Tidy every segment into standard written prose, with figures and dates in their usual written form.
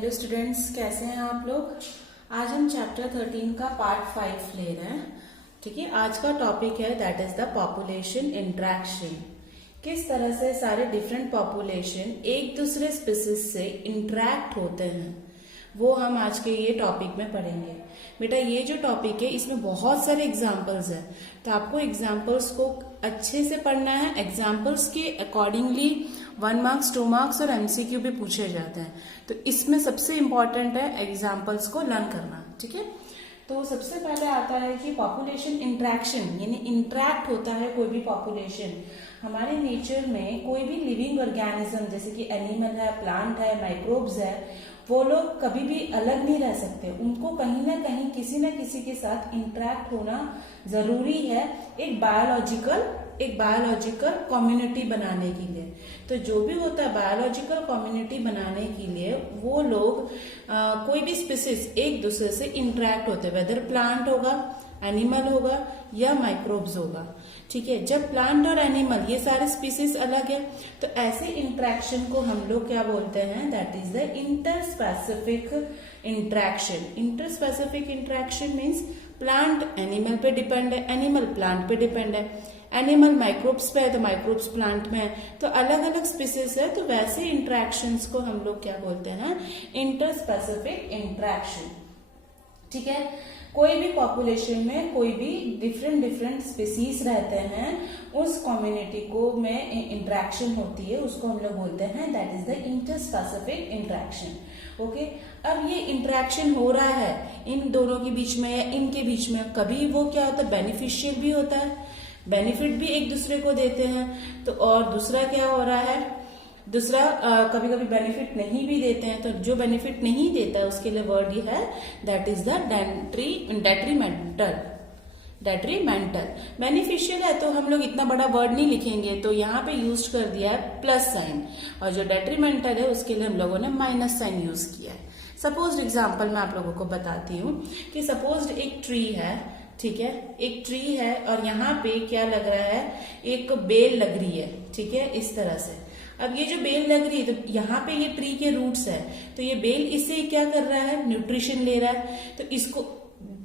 Hello students, कैसे हैं आप लोग। आज हम चैप्टर 13 का पार्ट 5 ले रहे हैं। ठीक है, आज का टॉपिक है that is the population interaction. किस तरह से सारे डिफरेंट पॉपुलेशन एक दूसरे स्पीसीज से इंटरेक्ट होते हैं वो हम आज के ये टॉपिक में पढ़ेंगे। बेटा ये जो टॉपिक है इसमें बहुत सारे एग्जाम्पल्स हैं, तो आपको एग्जाम्पल्स को अच्छे से पढ़ना है। एग्जाम्पल्स के अकॉर्डिंगली 1 मार्क्स 2 मार्क्स और एमसीक्यू भी पूछे जाते हैं, तो इसमें सबसे इम्पोर्टेंट है एग्जाम्पल्स को लर्न करना। ठीक है, तो सबसे पहले आता है कि पॉपुलेशन इंटरेक्शन, यानी इंटरेक्ट होता है कोई भी पॉपुलेशन। हमारे नेचर में कोई भी लिविंग ऑर्गेनिज्म जैसे कि एनिमल है, प्लांट है, माइक्रोब्स है, वो लोग कभी भी अलग नहीं रह सकते। उनको कहीं ना कहीं किसी न किसी के साथ इंटरेक्ट होना जरूरी है एक बायोलॉजिकल कम्युनिटी बनाने के लिए। तो जो भी होता है बायोलॉजिकल कम्युनिटी बनाने के लिए वो लोग कोई भी स्पीसीज एक दूसरे से इंटरेक्ट होते हैं, वेदर प्लांट होगा, एनिमल होगा या माइक्रोब्स होगा। ठीक है, जब प्लांट और एनिमल ये सारे स्पीसीज अलग है तो ऐसे इंटरेक्शन को हम लोग क्या बोलते हैं, that is the interspecific interaction. Interspecific interaction means plant animal पे डिपेंड है, एनिमल प्लांट पे डिपेंड है, एनिमल माइक्रोब्स पे है तो माइक्रोब्स प्लांट में है, तो अलग अलग स्पीसीज है। तो वैसे इंटरेक्शंस को हम लोग क्या बोलते हैं, इंटरस्पेसिफिक इंटरेक्शन। ठीक है, कोई भी पॉपुलेशन में कोई भी डिफरेंट स्पीसीज रहते हैं, उस कम्युनिटी को में इंटरेक्शन होती है, उसको हम लोग बोलते हैं that is the interspecific interaction. Okay, अब ये इंटरेक्शन हो रहा है इन दोनों के बीच में या इनके बीच में, कभी वो क्या होता है बेनिफिशियल भी होता है, बेनिफिट भी एक दूसरे को देते हैं। तो और दूसरा क्या हो रहा है, दूसरा कभी कभी बेनिफिट नहीं भी देते हैं। तो जो बेनिफिट नहीं देता है उसके लिए वर्ड ये है that is the detrimental. Beneficial है तो हम लोग इतना बड़ा वर्ड नहीं लिखेंगे, तो यहाँ पे यूज कर दिया है प्लस साइन, और जो डेट्रीमेंटल है उसके लिए हम लोगों ने माइनस साइन यूज किया है। सपोज एग्जाम्पल मैं आप लोगों को बताती हूँ कि सपोज एक ट्री है, ठीक है, एक ट्री है और यहाँ पे क्या लग रहा है, एक बेल लग रही है। ठीक है, इस तरह से अब ये जो बेल लग रही है तो यहाँ पे ये ट्री के रूट्स है, तो ये बेल इससे क्या कर रहा है, न्यूट्रिशन ले रहा है। तो इसको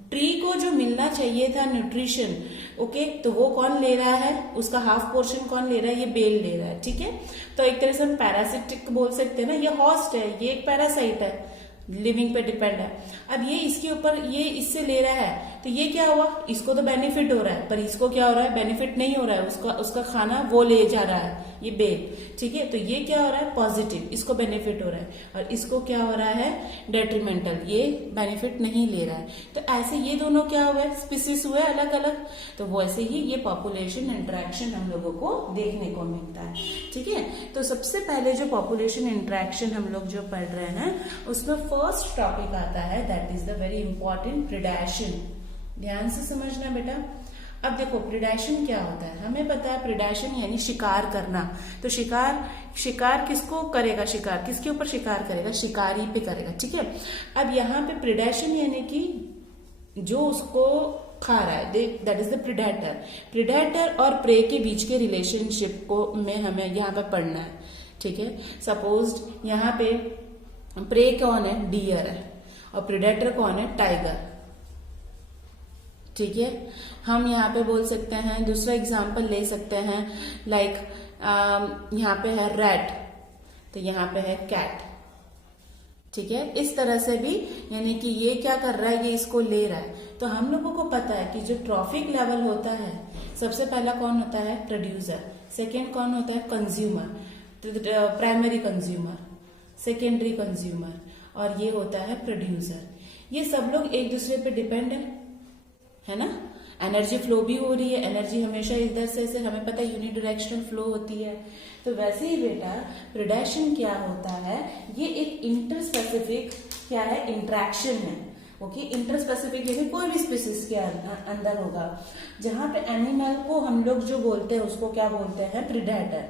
ट्री को जो मिलना चाहिए था न्यूट्रिशन, ओके, तो वो कौन ले रहा है, उसका हाफ पोर्शन कौन ले रहा है, ये बेल ले रहा है। ठीक है, तो एक तरह से हम पैरासिटिक बोल सकते हैं ना, ये हॉस्ट है, ये एक पैरासाइट है, लिविंग पे डिपेंड है। अब ये इसके ऊपर ये इससे ले रहा है, तो ये क्या हुआ, इसको तो बेनिफिट हो रहा है, पर इसको क्या हो रहा है, बेनिफिट नहीं हो रहा है, उसका खाना वो ले जा रहा है, ये बेल। ठीक है, तो ये क्या हो रहा है, पॉजिटिव, इसको बेनिफिट हो रहा है, और इसको क्या हो रहा है, डेट्रीमेंटल, ये बेनिफिट नहीं ले रहा है। तो ऐसे ये दोनों क्या हुए, स्पीसीज हुए अलग अलग। तो वैसे ही ये पॉपुलेशन इंटरेक्शन हम लोगों को देखने को मिलता है। ठीक है, तो सबसे पहले जो पॉपुलेशन इंटरेक्शन हम लोग जो पढ़ रहे हैं उसमें फर्स्ट टॉपिक आता है that is the very important predation. ध्यान से समझना बेटा। अब देखो प्रीडेशन क्या होता है, हमें पता है प्रीडेशन यानी शिकार करना। तो शिकार किसको करेगा, शिकार किसके ऊपर शिकार करेगा, शिकारी पे करेगा। ठीक है, अब यहाँ पे प्रीडेशन यानी कि जो उसको खा रहा है, दैट इज द प्रीडेटर और प्रे के बीच के रिलेशनशिप को में हमें यहाँ पे पढ़ना है। ठीक है, सपोज यहाँ पे प्रे कौन है, डियर है, और प्रीडेटर कौन है, टाइगर। ठीक है, हम यहाँ पे बोल सकते हैं, दूसरा एग्जांपल ले सकते हैं, लाइक यहाँ पे है रैट, तो यहाँ पे है कैट। ठीक है, इस तरह से भी, यानी कि ये क्या कर रहा है, ये इसको ले रहा है। तो हम लोगों को पता है कि जो ट्रॉफिक लेवल होता है, सबसे पहला कौन होता है, प्रोड्यूसर, सेकेंड कौन होता है, consumer, primary consumer, secondary consumer, और ये होता है प्रोड्यूसर। ये सब लोग एक दूसरे पे डिपेंड है ना। एनर्जी फ्लो भी हो रही है, एनर्जी हमेशा इधर से हमें पता है यूनिडायरेक्शनल फ्लो होती है। तो वैसे ही बेटा प्रीडेशन क्या होता है, ये एक इंटरस्पेसिफिक क्या है, इंटरेक्शन है। ओके, इंटरस्पेसिफिक यानी कोई भी स्पीसीज के अंदर होगा, जहां पे एनिमल को हम लोग जो बोलते हैं उसको क्या बोलते हैं, प्रीडेटर।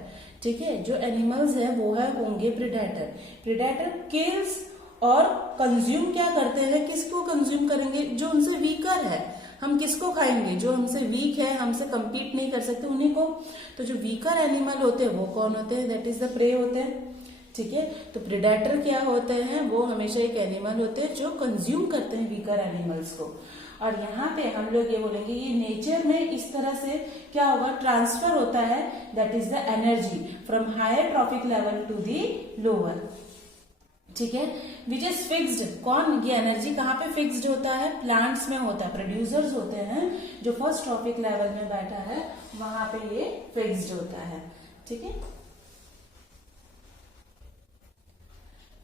ठीक है, जो एनिमल्स है वो है होंगे प्रीडेटर किल्स और कंज्यूम क्या करते हैं, किसको कंज्यूम करेंगे, जो उनसे वीकर है। हम किसको खाएंगे, जो हमसे वीक है, हमसे compete नहीं कर सकते उन्हीं को। तो जो वीकर एनिमल होते हैं वो कौन होते हैं, दैट इज द प्रे होते हैं। ठीक है। तो प्रेडेटर क्या होते हैं, वो हमेशा एक एनिमल होते हैं जो कंज्यूम करते हैं वीकर एनिमल्स को। और यहाँ पे हम लोग ये बोलेंगे ये नेचर में इस तरह से क्या होगा, ट्रांसफर होता है, that is the energy from higher trophic level to the lower, ठीक है, विच इज फिक्स्ड। कौन, ये एनर्जी कहाँ पे फिक्स्ड होता है, प्लांट्स में होता है, प्रोड्यूसर्स होते हैं जो फर्स्ट ट्रॉफिक लेवल में बैठा है वहां पे ये फिक्स्ड होता है, ठीक है।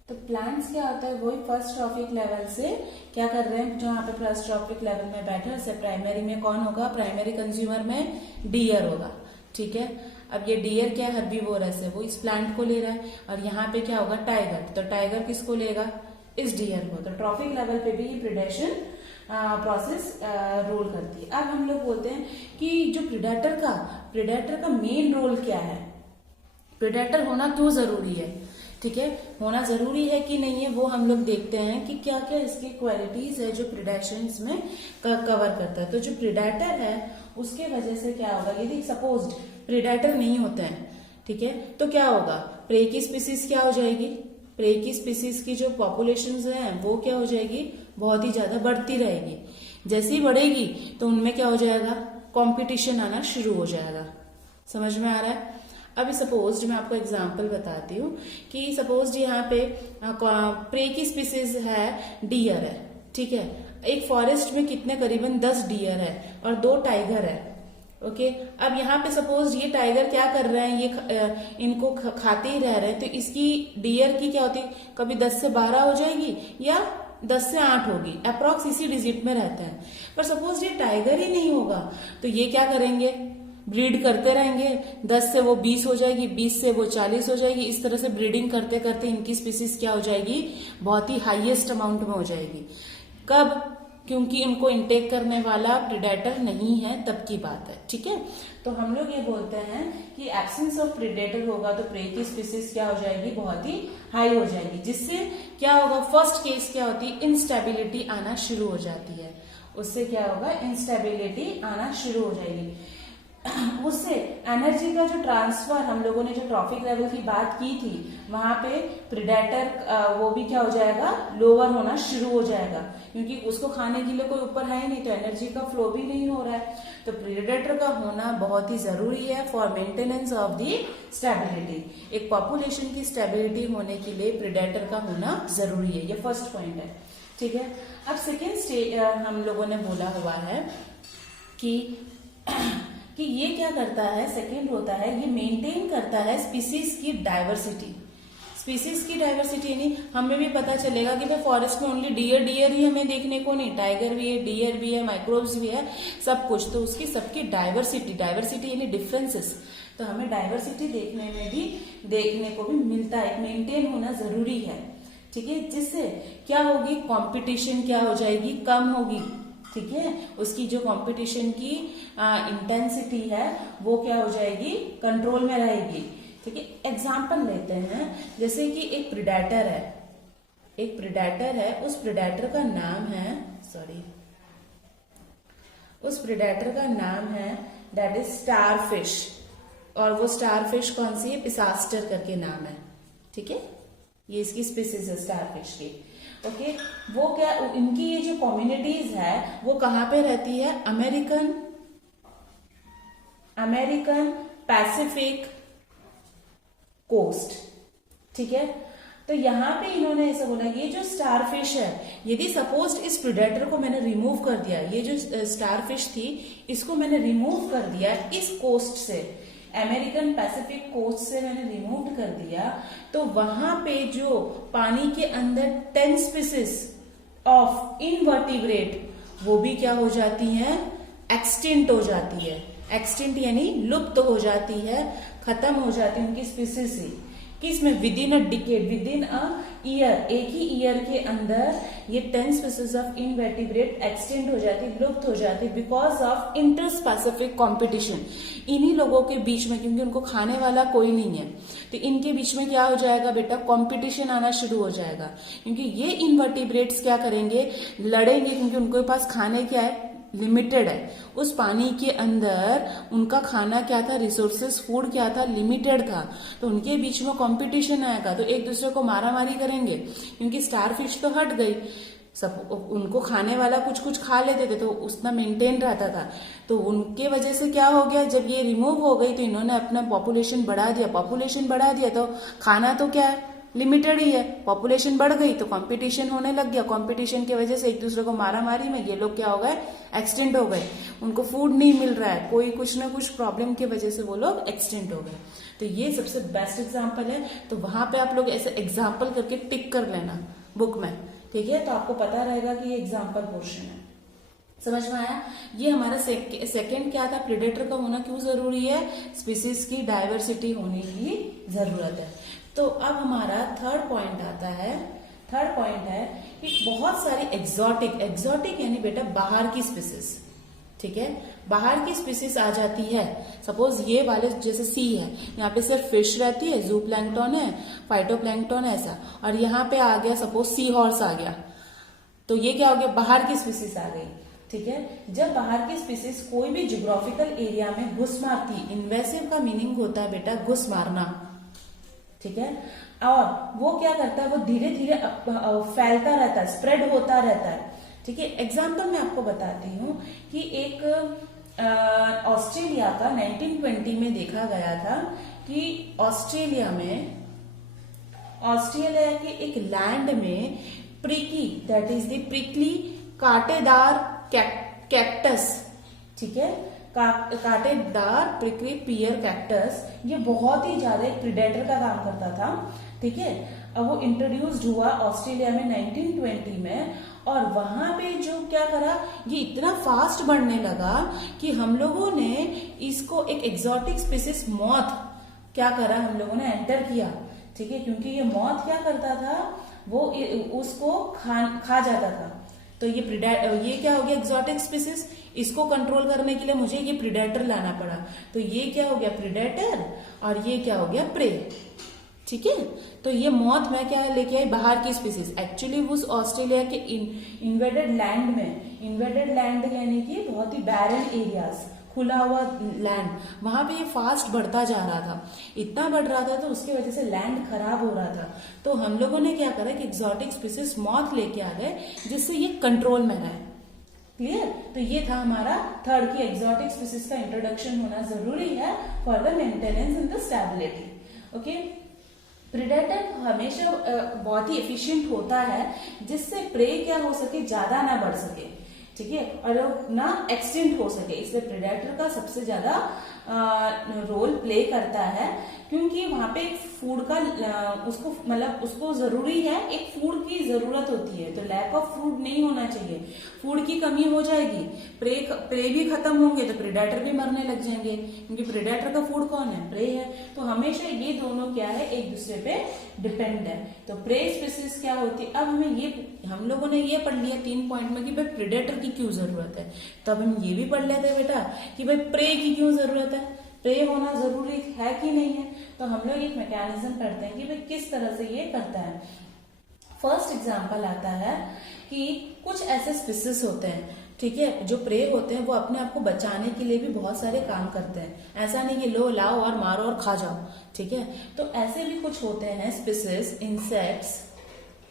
तो प्लांट्स क्या होता है, वही फर्स्ट ट्रॉफिक लेवल से क्या कर रहे हैं, जहां पे फर्स्ट ट्रॉफिक लेवल में बैठे हैं, जैसे प्राइमरी में कौन होगा, प्राइमरी कंज्यूमर में डियर होगा, ठीक है। अब ये डियर क्या हर्बीवोरस है, वो इस प्लांट को ले रहा है, और यहाँ पे क्या होगा टाइगर, तो टाइगर किसको लेगा, इस डियर को। तो ट्रॉफिक लेवल पे भी ये प्रेडेशन प्रोसेस रोल करती है। अब हम लोग बोलते हैं कि जो प्रेडेटर का मेन रोल क्या है, प्रेडेटर होना क्यों जरूरी है, ठीक है, होना जरूरी है कि नहीं है, वो हम लोग देखते हैं कि क्या क्या इसकी क्वालिटीज है जो प्रेडेशंस में कवर करता है। तो जो प्रेडेटर है उसके वजह से क्या होगा, यदि सपोज्ड प्रेडेटर नहीं होते हैं, ठीक है, तो क्या होगा, प्रे की स्पीसीज क्या हो जाएगी, प्रे की स्पीसीज की जो पॉपुलेशंस हैं वो क्या हो जाएगी, बहुत ही ज्यादा बढ़ती रहेगी। जैसे ही बढ़ेगी तो उनमें क्या हो जाएगा, कंपटीशन आना शुरू हो जाएगा। समझ में आ रहा है। अभी सपोज मैं आपको एग्जांपल बताती हूँ कि सपोज यहाँ पे प्रे की स्पीसीज है, डियर है, ठीक है, एक फॉरेस्ट में कितने करीबन 10 डियर है और 2 टाइगर है, ओके। अब यहाँ पे सपोज ये टाइगर क्या कर रहे हैं, ये इनको खाते ही रह रहे हैं, तो इसकी डियर की क्या होती है, कभी 10 से 12 हो जाएगी या 10 से 8 होगी, अप्रॉक्स इसी डिजिट में रहता है। पर सपोज ये टाइगर ही नहीं होगा तो ये क्या करेंगे, ब्रीड करते रहेंगे, 10 से वो 20 हो जाएगी, 20 से वो 40 हो जाएगी, इस तरह से ब्रीडिंग करते करते इनकी स्पीसीज क्या हो जाएगी, बहुत ही हाईएस्ट अमाउंट में हो जाएगी। कब, क्योंकि इनको इंटेक करने वाला प्रेडेटर नहीं है, तब की बात है, ठीक है। तो हम लोग ये बोलते हैं कि एब्सेंस ऑफ प्रेडेटर होगा तो प्रे की स्पीसीज क्या हो जाएगी, बहुत ही हाई हो जाएगी, जिससे क्या होगा, फर्स्ट केस क्या होती है, इंस्टेबिलिटी आना शुरू हो जाती है, उससे क्या होगा, इंस्टेबिलिटी आना शुरू हो जाएगी। उससे एनर्जी का जो ट्रांसफर, हम लोगों ने जो ट्रॉफिक लेवल की बात की थी, वहां पे प्रेडेटर वो भी क्या हो जाएगा, लोअर होना शुरू हो जाएगा, क्योंकि उसको खाने के लिए कोई ऊपर है ही नहीं, तो एनर्जी का फ्लो भी नहीं हो रहा है। तो प्रेडेटर का होना बहुत ही जरूरी है for maintenance of the stability. एक पॉपुलेशन की स्टेबिलिटी होने के लिए प्रेडेटर का होना जरूरी है, ये फर्स्ट पॉइंट है, ठीक है। अब सेकेंड स्टेज हम लोगों ने बोला हुआ है कि ये क्या करता है, सेकेंड होता है, ये मेंटेन करता है स्पीसीज की डाइवर्सिटी। स्पीसीज की डाइवर्सिटी यानी हमें भी पता चलेगा कि भाई फॉरेस्ट में ओनली डियर ही हमें देखने को नहीं, टाइगर भी है, डियर भी है, माइक्रोब्स भी है, सब कुछ, तो उसकी सबकी डाइवर्सिटी यानी डिफरेंसेस, तो हमें डाइवर्सिटी देखने में भी देखने को भी मिलता है, मेंटेन होना जरूरी है, ठीक है। जिससे क्या होगी, कॉम्पिटिशन क्या हो जाएगी, कम होगी, ठीक है, उसकी जो कंपटीशन की इंटेंसिटी है वो क्या हो जाएगी, कंट्रोल में रहेगी, ठीक है। एग्जांपल लेते हैं, जैसे कि एक प्रेडेटर है, उस प्रेडेटर का नाम है दैट इज स्टारफिश, और वो स्टारफिश कौन सी है, पिसास्टर करके नाम है, ठीक है, ये इसकी स्पीसीज है स्टारफिश की, ओके। वो क्या, इनकी ये जो कम्युनिटीज है वो कहां पे रहती है, अमेरिकन पैसिफिक कोस्ट, ठीक है। तो यहाँ पे इन्होंने ऐसा बोला, ये जो स्टारफिश है, यदि सपोज इस प्रेडेटर को मैंने रिमूव कर दिया, ये जो स्टारफिश थी इसको मैंने रिमूव कर दिया इस कोस्ट से, अमेरिकन पैसिफिक कोस्ट से मैंने रिमूव कर दिया, तो वहां पे जो पानी के अंदर 10 स्पीसीज ऑफ इनवर्टिब्रेट वो भी क्या हो जाती हैं, एक्सटिंक्ट हो जाती है, एक्सटिंक्ट यानी लुप्त हो जाती है, खत्म हो जाती है उनकी स्पीसीज ही, किसमें, within a decade, within a year, एक ही ईयर के अंदर ये 10 स्पीसीज ऑफ इनवर्टिब्रेट एक्सटेंड हो जाती, लुप्त हो जाती, बिकॉज ऑफ इंटरस्पेसिफिक कंपटीशन, इन्हीं लोगों के बीच में, क्योंकि उनको खाने वाला कोई नहीं है, तो इनके बीच में क्या हो जाएगा बेटा, कंपटीशन आना शुरू हो जाएगा, क्योंकि ये इनवर्टिब्रेट्स क्या करेंगे, लड़ेंगे, क्योंकि उनके पास खाने क्या है, लिमिटेड है, उस पानी के अंदर उनका खाना क्या था, रिसोर्सेस, फूड क्या था, लिमिटेड था, तो उनके बीच में कंपटीशन आएगा, तो एक दूसरे को मारामारी करेंगे, क्योंकि स्टार फिश तो हट गई, सब उनको खाने वाला कुछ कुछ खा लेते थे, तो उतना मेंटेन रहता था। तो उनके वजह से क्या हो गया, जब ये रिमूव हो गई तो इन्होंने अपना पॉपुलेशन बढ़ा दिया, तो खाना तो क्या है, लिमिटेड ही है, पॉपुलेशन बढ़ गई तो कंपटीशन होने लग गया, कंपटीशन की वजह से एक दूसरे को मारामारी में ये लोग क्या हो गए, एक्सटेंट हो गए, उनको फूड नहीं मिल रहा है, कोई कुछ ना कुछ प्रॉब्लम की वजह से वो लोग एक्सटेंट हो गए। तो ये सबसे बेस्ट एग्जाम्पल है, तो वहां पे आप लोग ऐसे एग्जाम्पल करके टिक कर लेना बुक में, ठीक है, तो आपको पता रहेगा कि ये एग्जाम्पल पोर्शन है। समझ में आया? ये हमारा सेकेंड क्या था, प्रेडेटर का होना क्यों जरूरी है, स्पीसीज की डाइवर्सिटी होने की जरूरत है। तो अब हमारा थर्ड पॉइंट आता है, थर्ड पॉइंट है कि बहुत सारी एग्जॉटिक यानी बेटा बाहर की स्पीसीज, ठीक है, बाहर की स्पीसीज आ जाती है। सपोज ये वाले जैसे सी है, यहाँ पे सिर्फ फिश रहती है, जू प्लैंक्टन है, फाइटोप्लैंक्टन है ऐसा, और यहाँ पे आ गया सपोज सी हॉर्स आ गया, तो ये क्या हो गया, बाहर की स्पीसीज आ गई, ठीक है। जब बाहर की स्पीसीज कोई भी ज्योग्राफिकल एरिया में घुस मारती, इन्वेसिव का मीनिंग होता है बेटा घुस मारना, ठीक है, और वो क्या करता है, वो धीरे धीरे फैलता रहता है, स्प्रेड होता रहता है, ठीक है। एग्जाम्पल मैं आपको बताती हूँ कि एक ऑस्ट्रेलिया का 1920 में देखा गया था कि ऑस्ट्रेलिया के एक लैंड में प्रिकी, दैट इज द प्रिकली कांटेदार कैक्टस, ठीक है, कांटेदार प्रिकली पियर कैक्टस, ये बहुत ही ज्यादा एक प्रीडेटर का काम करता था, ठीक है। अब वो इंट्रोड्यूस्ड हुआ ऑस्ट्रेलिया में 1920 में, और वहां पे जो क्या करा, ये इतना फास्ट बढ़ने लगा कि हम लोगों ने इसको एक एग्जॉटिक स्पीसीज मॉथ क्या करा, हम लोगों ने एंटर किया, ठीक है, क्योंकि ये मॉथ क्या करता था, वो उसको खा जाता था। तो ये क्या हो गया, एग्जॉटिक स्पीसीज, इसको कंट्रोल करने के लिए मुझे ये प्रीडेटर लाना पड़ा, तो ये क्या हो गया, प्रीडेटर, और ये क्या हो गया, प्रे, ठीक है। तो ये मॉथ में क्या लेके आई, बाहर की स्पीसीज, एक्चुअली उस ऑस्ट्रेलिया के इन्वेडेड लैंड में, इन्वेडेड लैंड यानी कि बहुत ही बैरन एरियाज, खुला हुआ लैंड, वहां पे ये फास्ट बढ़ता जा रहा था, इतना बढ़ रहा था तो उसकी वजह से लैंड खराब हो रहा था। तो हम लोगों ने क्या करा कि एग्जॉटिक स्पीसीज मॉथ लेके आ गए, जिससे ये कंट्रोल में रहे। क्लियर? तो ये था हमारा थर्ड की एग्जॉटिक स्पीसीज का इंट्रोडक्शन होना जरूरी है for the maintenance in the stability. Okay, predator हमेशा बहुत ही एफिशिएंट होता है, जिससे प्रे क्या हो सके, ज्यादा ना बढ़ सके, ठीक है, और ना एक्सटेंड हो सके, इसलिए प्रेडेटर का सबसे ज्यादा रोल प्ले करता है, क्योंकि वहां पे एक फूड का उसको मतलब उसको जरूरी है, एक फूड की जरूरत होती है, तो लैक ऑफ फूड नहीं होना चाहिए, फूड की कमी हो जाएगी, प्रे भी खत्म होंगे तो प्रेडेटर भी मरने लग जाएंगे, क्योंकि प्रेडेटर का फूड कौन है, प्रे है। तो हमेशा ये दोनों क्या है, एक दूसरे पे डिपेंड है। तो प्रे स्पीसीज क्या होती है, अब हम लोगों ने ये पढ़ लिया 3 पॉइंट में कि भाई प्रेडेटर की क्यों जरूरत है, तब हम ये भी पढ़ लेते बेटा कि भाई प्रे की क्यों जरूरत है, प्रे होना जरूरी है कि नहीं है। तो हम लोग एक मैकेनिज्म पढ़ते हैं कि भाई किस तरह से ये करता है। फर्स्ट एग्जांपल आता है कि कुछ ऐसे स्पीसीज होते हैं, ठीक है, जो प्रे होते हैं, वो अपने आप को बचाने के लिए भी बहुत सारे काम करते हैं, ऐसा नहीं कि लो लाओ और मारो और खा जाओ, ठीक है। तो ऐसे भी कुछ होते हैं स्पीसीज,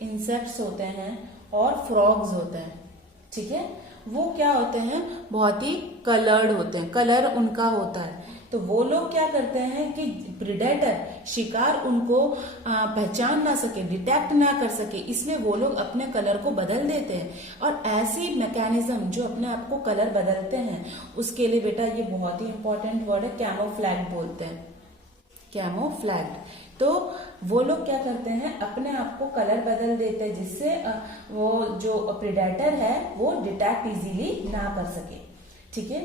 इंसेक्ट्स होते हैं और फ्रॉग्स होते हैं, ठीक है। वो क्या होते हैं, बहुत ही कलर्ड होते हैं, कलर उनका होता है। तो वो लोग क्या करते हैं कि प्रेडेटर, शिकार उनको पहचान ना सके, डिटेक्ट ना कर सके, इसलिए वो लोग अपने कलर को बदल देते हैं। और ऐसी मैकेनिज्म जो अपने आप को कलर बदलते हैं, उसके लिए बेटा ये बहुत ही इंपॉर्टेंट वर्ड है, कैमोफ्लैग बोलते हैं, कैमोफ्लैग। तो वो लोग क्या करते हैं, अपने आप को कलर बदल देते हैं, जिससे वो जो प्रेडेटर है वो डिटेक्ट इजीली ना कर सके, ठीक है।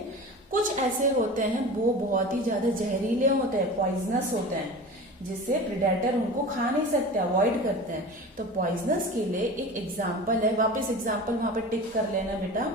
कुछ ऐसे होते हैं वो बहुत ही ज्यादा जहरीले होते हैं, पॉइजनस होते हैं, जिससे प्रेडेटर उनको खा नहीं सकते, अवॉइड करते हैं। तो पॉइजनस के लिए एक एग्जाम्पल है, वापस एग्जाम्पल वहां पे टिक कर लेना बेटा,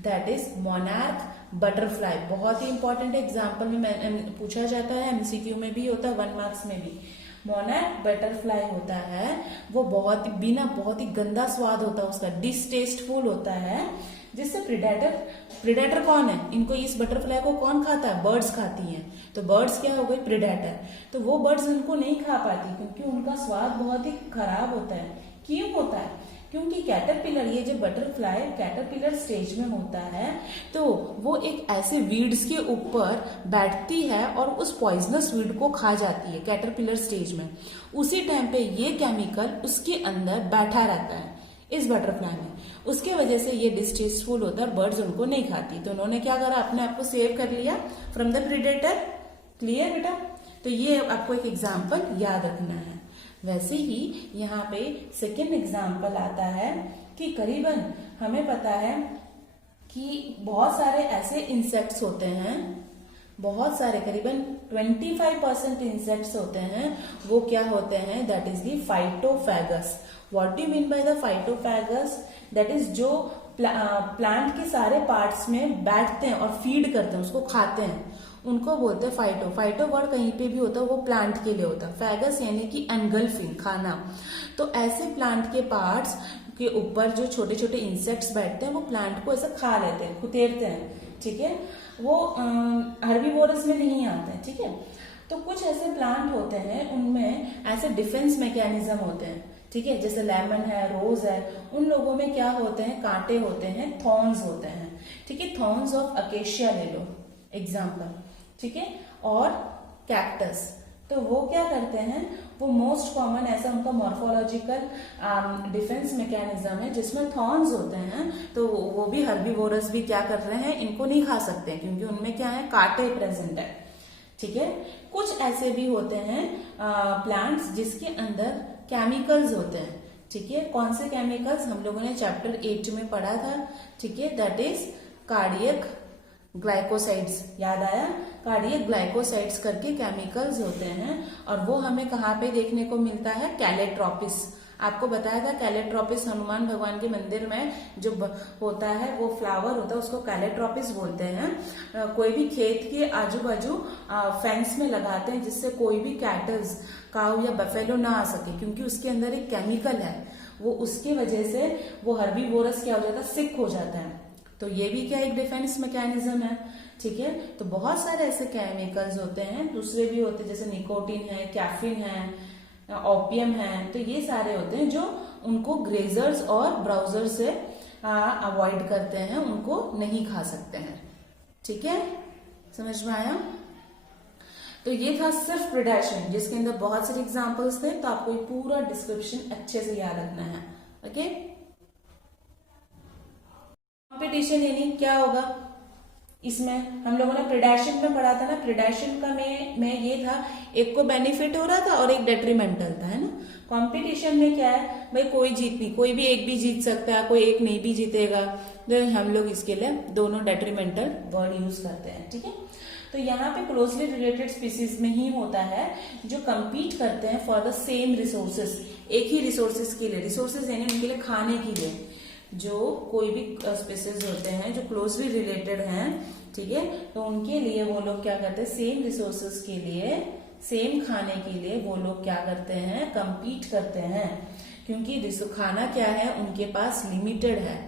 दैट इज मोनार्क बटरफ्लाई। बहुत ही इंपॉर्टेंट एग्जाम्पल में पूछा जाता है, एमसीक्यू में भी होता है, 1 मार्क्स में भी। मोनार्क बटरफ्लाई होता है, वो बहुत ही गंदा स्वाद होता है उसका, डिसटेस्टफुल होता है, जिससे प्रेडेटर प्रिडेटर कौन है, इनको इस बटरफ्लाई को कौन खाता है, बर्ड्स खाती हैं, तो बर्ड्स क्या हो गई, प्रिडेटर। तो वो बर्ड्स इनको नहीं खा पाती क्योंकि उनका स्वाद बहुत ही खराब होता है। क्यों होता है, क्योंकि कैटरपिलर, ये जो बटरफ्लाई कैटरपिलर स्टेज में होता है तो वो एक ऐसे वीड्स के ऊपर बैठती है और उस पॉइजनस वीड को खा जाती है कैटरपिलर स्टेज में। उसी टाइम पे ये केमिकल उसके अंदर बैठा रहता है इस बटरफ्लाई में, उसके वजह से ये डिस्टेस्टफुल होता है, बर्ड्स उनको नहीं खाती। तो उन्होंने क्या करा, अपने आप को सेव कर लिया फ्रॉम द प्रीडेटर। क्लियर बेटा, तो ये आपको एक एग्जाम्पल याद रखना है। वैसे ही यहाँ पे सेकेंड एग्जाम्पल आता है कि करीबन हमें पता है कि बहुत सारे ऐसे इंसेक्ट्स होते हैं, बहुत सारे करीबन 25% इंसेक्ट्स होते हैं, वो क्या होते हैं, that is the phytophagous. What do you mean by the phytophagous, that is जो प्लांट के सारे पार्ट्स में बैठते हैं और फीड करते हैं, उसको खाते हैं, उनको बोलते हैं फाइटो। फाइटो वर्ड कहीं पे भी होता है वो प्लांट के लिए होता है, फैगस यानी कि एनगल्फिंग, खाना। तो ऐसे प्लांट के पार्ट्स के ऊपर जो छोटे छोटे इंसेक्ट्स बैठते हैं वो प्लांट को ऐसा खा लेते हैं, कुतेरते हैं, ठीक है। वो हर्बीवोरस में नहीं आते हैं, ठीक है। तो कुछ ऐसे प्लांट होते हैं उनमें ऐसे डिफेंस मैकेनिज्म होते हैं, ठीक है, जैसे लेमन है, रोज है, उन लोगों में क्या होते हैं, कांटे होते हैं, थॉर्न्स होते हैं, ठीक है। थॉर्न्स ऑफ अकेशिया ले लो एग्जाम्पल, ठीक है, और कैक्टस। तो वो क्या करते हैं, वो मोस्ट कॉमन ऐसा उनका मॉर्फोलॉजिकल डिफेंस मैकेनिज्म है जिसमें थॉर्न्स होते हैं। तो वो भी हर्बीवोरस भी क्या कर रहे हैं, इनको नहीं खा सकते क्योंकि उनमें क्या है, कांटे प्रेजेंट है, ठीक है। कुछ ऐसे भी होते हैं प्लांट्स जिसके अंदर केमिकल्स होते हैं, ठीक है। कौन से केमिकल्स, हम लोगों ने चैप्टर 8 में पढ़ा था, ठीक है, दैट इज कार्डियक ग्लाइकोसाइड्स। याद आया, कार्डियक ग्लाइकोसाइड्स करके केमिकल्स होते हैं और वो हमें कहाँ पे देखने को मिलता है, कैलेट्रोपिस। आपको बताया था कैलेट्रोपिस हनुमान भगवान के मंदिर में जो होता है वो फ्लावर होता है, उसको कैलेट्रोपिस बोलते हैं। कोई भी खेत के आजू बाजू फेंस में लगाते हैं जिससे कोई भी कैटल्स, काऊ या बफेलो ना आ सके, क्योंकि उसके अंदर एक केमिकल है, वो उसकी वजह से वो हर्बीवोरस क्या हो जाता है, सिक हो जाता है। तो ये भी क्या एक डिफेंस मैकेनिज्म है, ठीक है। तो बहुत सारे ऐसे केमिकल्स होते हैं, दूसरे भी होते हैं जैसे निकोटीन है, कैफीन है, ओपियम है। तो ये सारे होते हैं जो उनको ग्रेजर्स और ब्राउजर से अवॉइड करते हैं, उनको नहीं खा सकते हैं, ठीक है। समझ में आया। तो ये था सिर्फ प्रिडेशन जिसके अंदर बहुत सारे एग्जांपल्स थे, तो आपको ये पूरा डिस्क्रिप्शन अच्छे से याद रखना है, ओके। कंपटीशन यानी क्या होगा, इसमें हम लोगों ने प्रिडेशन में पढ़ा था ना, प्रिडेशन का में ये था, एक को बेनिफिट हो रहा था और एक डेट्रीमेंटल था, है ना। कंपटीशन में क्या है भाई, कोई जीत नहीं, कोई भी एक भी जीत सकता है, कोई एक नहीं भी जीतेगा, तो हम लोग इसके लिए दोनों डेट्रीमेंटल वर्ड यूज करते हैं, ठीक है। तो यहाँ पे क्लोजली रिलेटेड स्पीसीज में ही होता है जो compete करते हैं फॉर द सेम रिसोर्सेस, एक ही रिसोर्सेस के लिए, रिसोर्सेस यानी उनके लिए खाने के लिए। जो कोई भी स्पीसीज होते हैं जो क्लोजली रिलेटेड हैं, ठीक है, तो उनके लिए वो लोग क्या करते हैं, सेम रिसोर्सेस के लिए, सेम खाने के लिए वो लोग क्या करते हैं, compete करते हैं। क्योंकि खाना क्या है, उनके पास लिमिटेड है,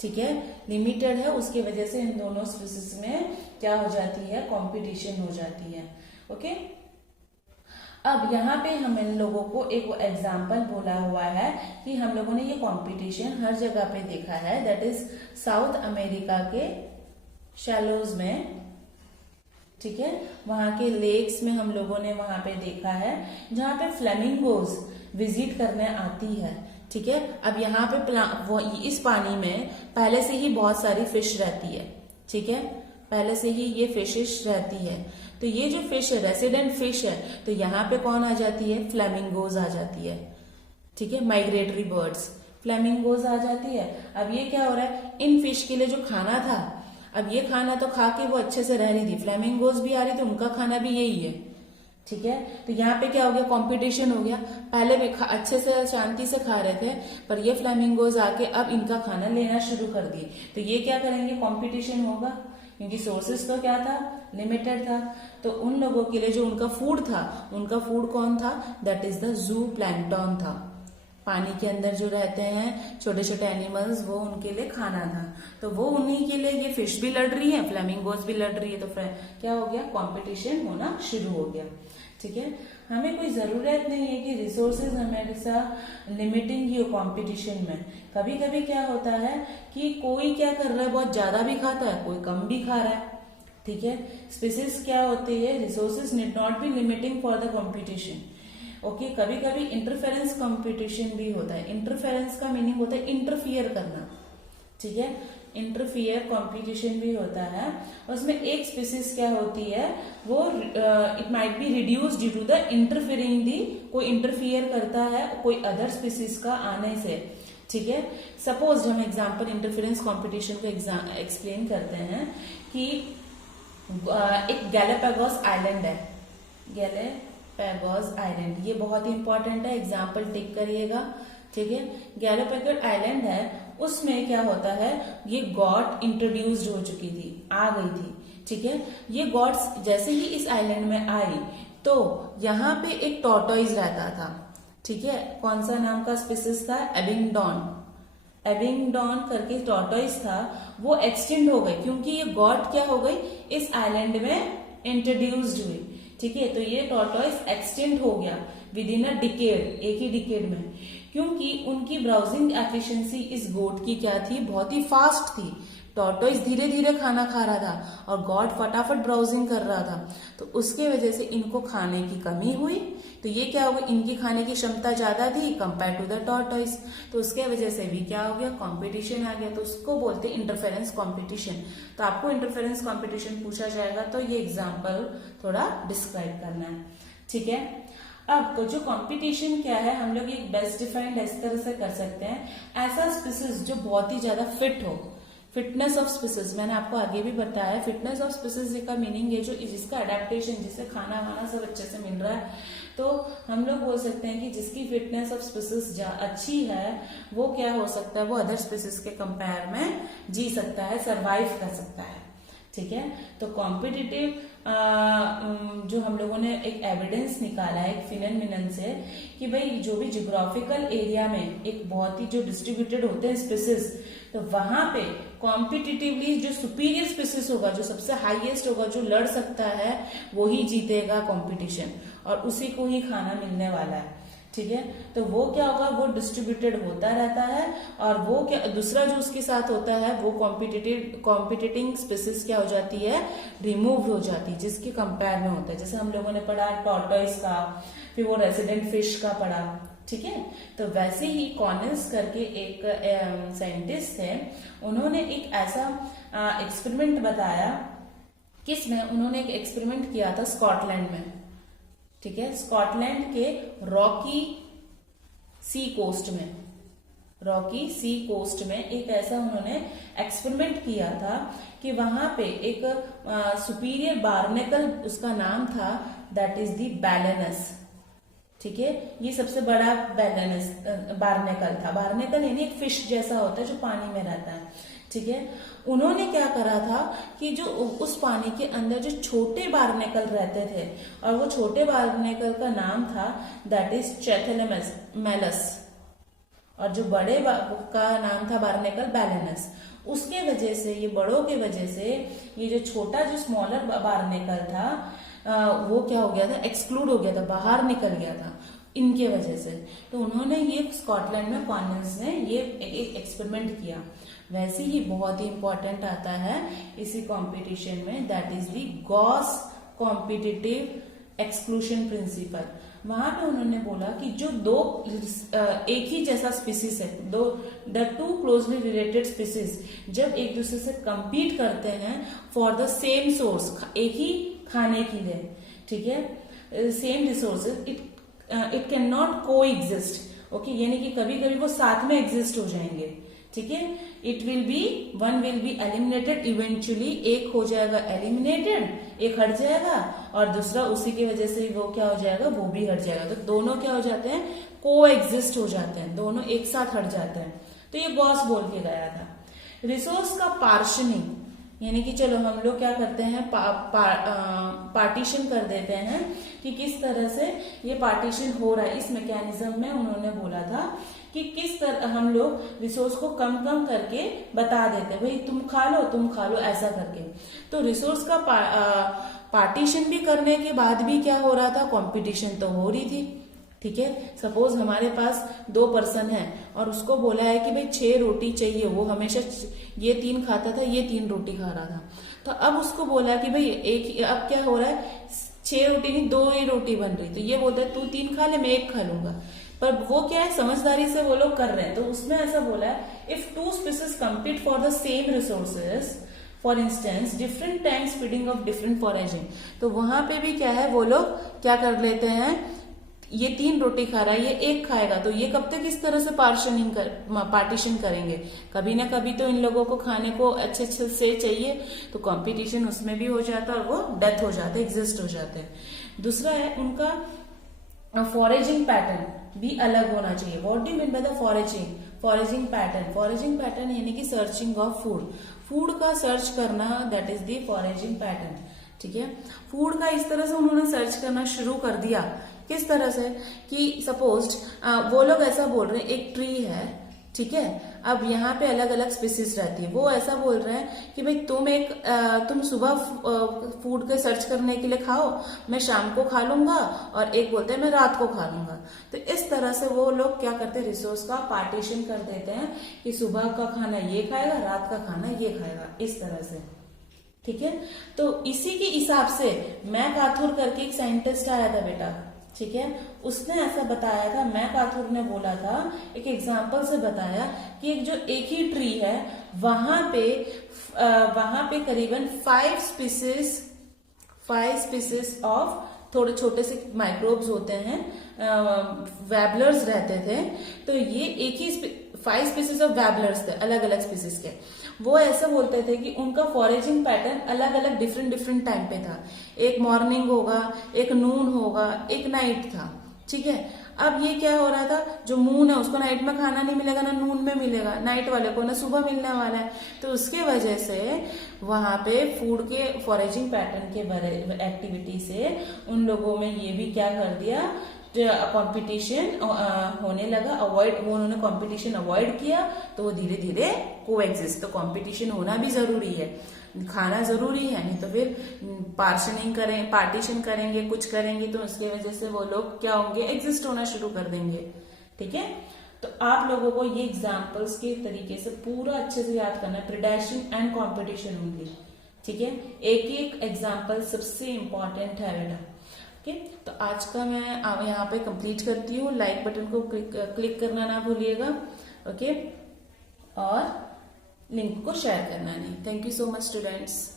ठीक है, लिमिटेड है, उसकी वजह से इन दोनों स्पीसीज में क्या हो जाती है, कंपटीशन हो जाती है, ओके। अब यहाँ पे हम इन लोगों को एक एग्जाम्पल बोला हुआ है कि हम लोगों ने ये कंपटीशन हर जगह पे देखा है, दैट इज साउथ अमेरिका के शैलोज में, ठीक है, वहां के लेक्स में हम लोगों ने वहां पे देखा है जहां पे फ्लेमिंगोज विजिट करने आती है, ठीक है। अब यहाँ पे इस पानी में पहले से ही बहुत सारी फिश रहती है, ठीक है, पहले से ही ये फिशेस रहती है। तो ये जो फिश है रेसिडेंट फिश है, तो यहाँ पे कौन आ जाती है, फ्लेमिंगोज आ जाती है, ठीक है, माइग्रेटरी बर्ड्स, फ्लेमिंगोज आ जाती है। अब ये क्या हो रहा है, इन फिश के लिए जो खाना था, अब ये खाना तो खा के वो अच्छे से रह रही थी, फ्लेमिंगोज भी आ रही थी, उनका खाना भी यही है, ठीक है। तो यहाँ पे क्या हो गया, कंपटीशन हो गया। पहले भी अच्छे से शांति से खा रहे थे, पर ये फ्लेमिंगोज आके अब इनका खाना लेना शुरू कर दिए, तो ये क्या करेंगे, कंपटीशन होगा, क्योंकि सोर्सेस तो क्या था, लिमिटेड था। तो उन लोगों के लिए जो उनका फूड था, उनका फूड कौन था, that is the zoo plankton था, पानी के अंदर जो रहते हैं छोटे छोटे एनिमल्स, वो उनके लिए खाना था। तो वो उन्हीं के लिए, ये फिश भी लड़ रही है, फ्लेमिंगोज भी लड़ रही है, तो क्या हो गया, कंपटीशन होना शुरू हो गया। ठीक है, हमें कोई जरूरत नहीं है कि रिसोर्सेज हमेशा लिमिटिंग ही हो कंपटीशन में। कभी कभी क्या होता है कि कोई क्या कर रहा है, बहुत ज्यादा भी खाता है, कोई कम भी खा रहा है। ठीक है, स्पीसीज क्या होती है, resources need not be limiting for the competition. Okay, कभी कभी इंटरफेरेंस कंपटीशन भी होता है। इंटरफेरेंस का मीनिंग होता है इंटरफियर करना। ठीक है, इंटरफियर कंपटीशन भी होता है। उसमें एक स्पीसीज क्या होती है, वो it might be reduce due to the interfering the, कोई इंटरफियर करता है कोई अदर स्पीसीज का आने से। ठीक है, सपोज हम एग्जांपल इंटरफेरेंस कंपटीशन को एक्सप्लेन करते हैं कि एक गैलापागोस आइलैंड है, गैलापागोस आइलैंड, ये बहुत ही इंपॉर्टेंट है, एग्जाम्पल टिक करिएगा। ठीक है, गैलापागोस आइलैंड है, उसमें क्या होता है, ये गॉड इंट्रोड्यूस्ड हो चुकी थी, आ गई थी। ठीक है, ये गॉड्स जैसे ही इस आइलैंड में आई तो यहाँ पे एक टॉर्टोइज रहता था। ठीक है, कौन सा नाम का स्पीसीज था, एबिंगडॉन करके टॉर्टोइज था, वो एक्सटिंक्ट हो गई क्योंकि ये गॉड क्या हो गई, इस आइलैंड में इंट्रोड्यूस्ड हुई। ठीक है, तो ये टॉर्टोइज एक्सटिंक्ट हो गया विद इन अ डिकेड, एक ही डिकेड में, क्योंकि उनकी ब्राउजिंग एफिशिएंसी इस गोट की क्या थी, बहुत ही फास्ट थी। टॉर्टोइज धीरे धीरे खाना खा रहा था और गॉड फटाफट ब्राउजिंग कर रहा था, तो उसके वजह से इनको खाने की कमी हुई। तो ये क्या हुआ, इनकी खाने की क्षमता ज्यादा थी कंपेयर टू द टॉर्टोइज, तो उसके वजह से भी क्या हो गया, कंपटीशन आ गया। तो उसको बोलते हैं इंटरफेरेंस कंपटीशन। तो आपको इंटरफेरेंस कंपटीशन पूछा जाएगा तो ये एग्जाम्पल थोड़ा डिस्क्राइब करना है। ठीक है, अब तो जो कंपटीशन क्या है, हम लोग एक बेस्ट डिफाइंड इस तरह से कर सकते हैं, ऐसा स्पीसीज जो बहुत ही ज्यादा फिट हो। फिटनेस ऑफ स्पीसीज मैंने आपको आगे भी बताया, फिटनेस ऑफ स्पीसीज का मीनिंग है जो जिसका अडेप्टेशन, जिसे खाना वाना सब अच्छे से मिल रहा है, तो हम लोग बोल सकते हैं कि जिसकी फिटनेस ऑफ स्पीसीज अच्छी है, वो क्या हो सकता है, वो अदर स्पीसीज के कंपेयर में जी सकता है, सरवाइव कर सकता है। ठीक है, तो कॉम्पिटिटिव जो हम लोगों ने एक एविडेंस निकाला है एक फिनोमेनन से, कि भाई जो भी जियोग्राफिकल एरिया में एक बहुत ही जो डिस्ट्रीब्यूटेड होते हैं स्पीसीज, तो वहां पे कॉम्पिटिटिवली जो सुपीरियर स्पीसीज होगा, जो सबसे हाईएस्ट होगा, जो लड़ सकता है, वो ही जीतेगा कंपटीशन और उसी को ही खाना मिलने वाला है। ठीक है, तो वो क्या होगा, वो डिस्ट्रीब्यूटेड होता रहता है और वो क्या, दूसरा जो उसके साथ होता है, वो कॉम्पिटिटिंग स्पीसीज क्या हो जाती है, रिमूव हो जाती है, जिसके कंपेयर में होता है। जैसे हम लोगों ने पढ़ा टॉर्टोइज का, फिर वो रेसिडेंट फिश का पढ़ा। ठीक है, तो वैसे ही कॉनिल्स करके एक साइंटिस्ट है, उन्होंने एक ऐसा एक्सपेरिमेंट बताया, किसमें उन्होंने एक एक्सपेरिमेंट किया था स्कॉटलैंड में। ठीक है, स्कॉटलैंड के रॉकी सी कोस्ट में एक ऐसा उन्होंने एक्सपेरिमेंट किया था कि वहां पे एक सुपीरियर बार्नेकल, उसका नाम था, दैट इज दी बैलेनस। ठीक है, ये सबसे बड़ा बार्नेकल था। बार्नेकल यानी एक फिश जैसा होता है जो पानी में रहता है। ठीक है, उन्होंने क्या करा था कि जो उस पानी के अंदर जो छोटे बार्नेकल रहते थे, और वो छोटे बार्नेकल का नाम था दैट इज चैथेलेमेलस, और जो बड़े का नाम था बार्नेकल बैलेनस। उसके वजह से, ये बड़ों के वजह से, ये जो छोटा जो स्मॉलर बार्नेकल था, वो क्या हो गया था, एक्सक्लूड हो गया था, बाहर निकल गया था इनके वजह से। तो उन्होंने ये स्कॉटलैंड में कॉनिल्स ने ये एक एक्सपेरिमेंट किया। वैसे ही बहुत ही इंपॉर्टेंट आता है इसी कंपटीशन में, that is the Gause competitive exclusion principle. वहां पे उन्होंने बोला कि जो दो एक ही जैसा स्पीसीज है, the two closely related species जब एक दूसरे से compete करते हैं फॉर द सेम सोर्स, एक ही खाने के लिए, ठीक है, same resources, it can not को एग्जिस्ट। ओके, यानी कि कभी कभी वो साथ में एग्जिस्ट हो जाएंगे। ठीक है, it will be, one will be eliminated eventually, एक हो जाएगा एलिमिनेटेड, एक हट जाएगा, और दूसरा उसी की वजह से वो क्या हो जाएगा, वो भी हट जाएगा। तो दोनों क्या हो जाते हैं, को एग्जिस्ट हो जाते हैं, दोनों एक साथ हट जाते हैं। तो ये गॉस बोल के गया था। रिसोर्स का पार्शनिंग, यानी कि चलो हम लोग क्या करते हैं, पार्टीशन कर देते हैं कि किस तरह से ये पार्टीशन हो रहा है। इस मैकेनिज्म में उन्होंने बोला था कि किस तरह हम लोग रिसोर्स को कम कम करके बता देते, भाई तुम खा लो ऐसा करके। तो रिसोर्स का पार्टीशन भी करने के बाद भी क्या हो रहा था, कंपटीशन तो हो रही थी। ठीक है, सपोज हमारे पास 2 पर्सन है और उसको बोला है कि भाई 6 रोटी चाहिए, वो हमेशा ये 3 खाता था, ये 3 रोटी खा रहा था। तो अब उसको बोला कि भाई अब क्या हो रहा है, 6 रोटी नहीं 2 ही रोटी बन रही, तो ये बोलता है तू 3 खा ले, मैं 1 खा लूंगा। पर वो क्या है, समझदारी से वो लोग कर रहे हैं। तो उसमें ऐसा बोला है, if 2 species compete for the same resources, for instance different times feeding of different foraging, तो वहां पे भी क्या है, वो लोग क्या कर लेते हैं, ये 3 रोटी खा रहा है, ये 1 खाएगा, तो ये कब तक इस तरह से पार्टीशन करेंगे, कभी ना कभी तो इन लोगों को खाने को अच्छे अच्छे से चाहिए, तो कंपटीशन उसमें भी हो जाता है और वो डेथ हो जाते, एग्जिस्ट हो जाते हैं। दूसरा है उनका फॉरेजिंग पैटर्न भी अलग होना चाहिए। What do you mean by the foraging pattern यानी कि सर्चिंग ऑफ फूड का सर्च करना, that is the foraging pattern. ठीक है, फूड का इस तरह से उन्होंने सर्च करना शुरू कर दिया, किस तरह से कि सपोज वो लोग ऐसा बोल रहे हैं, एक ट्री है, ठीक है, अब यहाँ पे अलग अलग स्पीसीज रहती है, वो ऐसा बोल रहे हैं कि भाई तुम सुबह फूड के सर्च करने के लिए खाओ, मैं शाम को खा लूंगा, और एक बोलते हैं मैं रात को खा लूंगा। तो इस तरह से वो लोग क्या करते हैं, रिसोर्स का पार्टीशन कर देते हैं कि सुबह का खाना ये खाएगा, रात का खाना ये खाएगा, इस तरह से। ठीक है, तो इसी के हिसाब से मैकआर्थर करके एक साइंटिस्ट आया था बेटा, ठीक है, उसने ऐसा बताया था, मैकआर्थर ने बोला था, एक एग्जांपल से बताया कि एक ही ट्री है, वहां पे करीबन 5 स्पीसीज ऑफ थोड़े छोटे से माइक्रोब्स होते हैं, वैबलर्स रहते थे। तो ये एक ही 5 स्पीसीज ऑफ वैबलर्स थे, अलग अलग स्पीसीज के। वो ऐसा बोलते थे कि उनका फॉरेजिंग पैटर्न अलग अलग डिफरेंट टाइम पे था, एक मॉर्निंग होगा, एक नून होगा, एक नाइट था। ठीक है, अब ये क्या हो रहा था, जो मून है उसको नाइट में खाना नहीं मिलेगा, ना नून में मिलेगा, नाइट वाले को ना सुबह मिलने वाला है। तो उसके वजह से वहां पे फूड के फॉरेजिंग पैटर्न के एक्टिविटी से उन लोगों में ये भी क्या कर दिया, कंपटीशन होने लगा, उन्होंने कंपटीशन अवॉइड किया, तो वो धीरे धीरे कोएग्जिस्ट। तो कंपटीशन होना भी जरूरी है, खाना जरूरी है, नहीं तो फिर पार्टीशन करेंगे, कुछ करेंगे, तो उसकी वजह से वो लोग क्या होंगे, एग्जिस्ट होना शुरू कर देंगे। ठीक है, तो आप लोगों को ये एग्जाम्पल्स के तरीके से पूरा अच्छे से याद करना है, प्रेडेशन एंड कॉम्पिटिशन होंगी। ठीक है, एक एक एग्जाम्पल सबसे इंपॉर्टेंट है बेटा। ओके, तो आज का मैं यहाँ पे कंप्लीट करती हूँ। लाइक बटन को क्लिक करना ना भूलिएगा। ओके, और लिंक को शेयर करना नहीं। Thank you so much students.